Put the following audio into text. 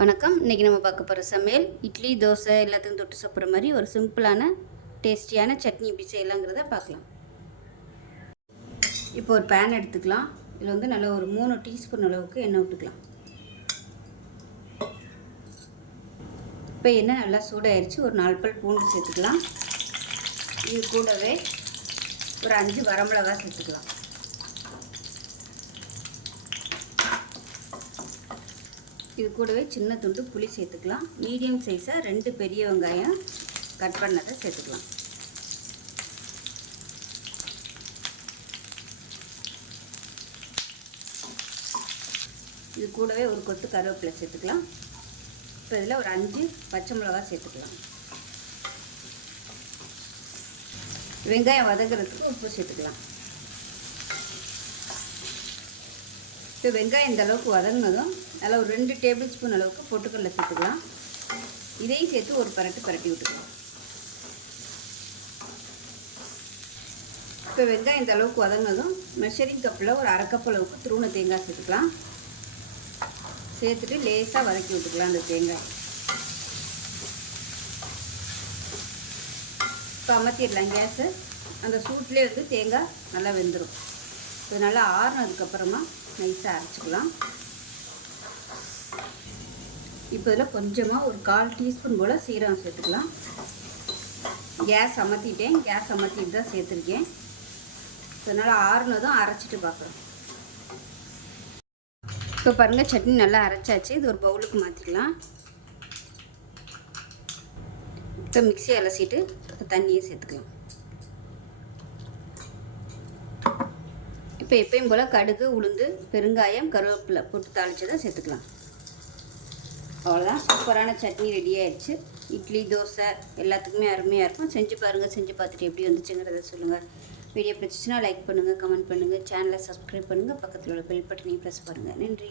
வணக்கம். இன்றைக்கி நம்ம பார்க்க போகிற சமையல் இட்லி, தோசை எல்லாத்துக்கும் தொட்டு சாப்பிட்ற மாதிரி ஒரு சிம்பிளான டேஸ்டியான சட்னி எப்படி செய்யலாங்கிறத பார்க்கலாம். இப்போ ஒரு பேன் எடுத்துக்கலாம். இதில் வந்து நல்லா ஒரு 3 டீஸ்பூன் அளவுக்கு எண்ணெய் விட்டுக்கலாம். இப்போ எண்ணெய் நல்லா சூடாயிருச்சு. ஒரு 4 பல் பூண்டு சேர்த்துக்கலாம். இது கூடவே ஒரு 5 வரமிளகாய் சேர்த்துக்கலாம். இது கூடவே சின்ன துண்டு புளி சேர்த்துக்கலாம். மீடியம் சைஸாக 2 பெரிய வெங்காயம் கட் பண்ணதை சேர்த்துக்கலாம். இது கூடவே ஒரு கொத்து கருவேப்பிலை சேர்த்துக்கலாம். இப்போ இதில் ஒரு 5 பச்சை மிளகாய் சேர்த்துக்கலாம். வெங்காயம் வதங்குறதுக்கு உப்பு சேர்த்துக்கலாம். இப்போ வெங்காயம் இந்த அளவுக்கு வதங்கினதும் அதில் ஒரு 2 டேபிள் ஸ்பூன் அளவுக்கு பொட்டுக்கடலை சேர்த்துக்கலாம். இதையும் சேர்த்து ஒரு பரட்டி விட்டுக்கலாம். இப்போ வெங்காயம் இந்த அளவுக்கு வதங்கினதும் மெஷரிங் கப்பில் ஒரு 1/2 கப் அளவுக்கு துருவன தேங்காய் சேர்த்துக்கலாம். சேர்த்துட்டு லேசாக வதக்கி விட்டுக்கலாம். அந்த தேங்காய் இப்போ அமர்த்திடலாம் கேஸு. அந்த சூட்லேயே வந்து தேங்காய் நல்லா வெந்துடும். இது நல்லா ஆறுனதுக்கப்புறமா நைஸாக அரைச்சிக்கலாம். இப்போ இதில் கொஞ்சமாக ஒரு 1/4 டீஸ்பூன் போல் சீரகம் சேர்த்துக்கலாம். கேஸ் அமர்த்திட்டேன். கேஸ் அமர்த்திட்டு தான் சேர்த்துருக்கேன். இதனால் ஆறுனதும் அரைச்சிட்டு பார்க்குறோம். இப்போ பாருங்கள், சட்னி நல்லா அரைச்சாச்சு. இது ஒரு பவுலுக்கு மாற்றிக்கலாம். இப்போ மிக்ஸி அலசிட்டு தண்ணியை சேர்த்துக்கலாம். இப்போ எப்பயும் போல் கடுகு, உளுந்து, பெருங்காயம், கருவேப்பிலை போட்டு தாளித்து தான் சேர்த்துக்கலாம். அவ்வளோதான், சூப்பரான சட்னி ரெடி ஆகிடுச்சு. இட்லி, தோசை எல்லாத்துக்குமே அருமையாக இருக்கும். செஞ்சு பாருங்கள். செஞ்சு பார்த்துட்டு எப்படி வந்துச்சுங்கிறத சொல்லுங்கள். வீடியோ பிடிச்சிச்சின்னா லைக் பண்ணுங்கள், கமெண்ட் பண்ணுங்கள், சேனலை சப்ஸ்கிரைப் பண்ணுங்கள், பக்கத்தில் உள்ள பெல் பட்டனையும் ப்ரெஸ் பண்ணுங்கள். நன்றி.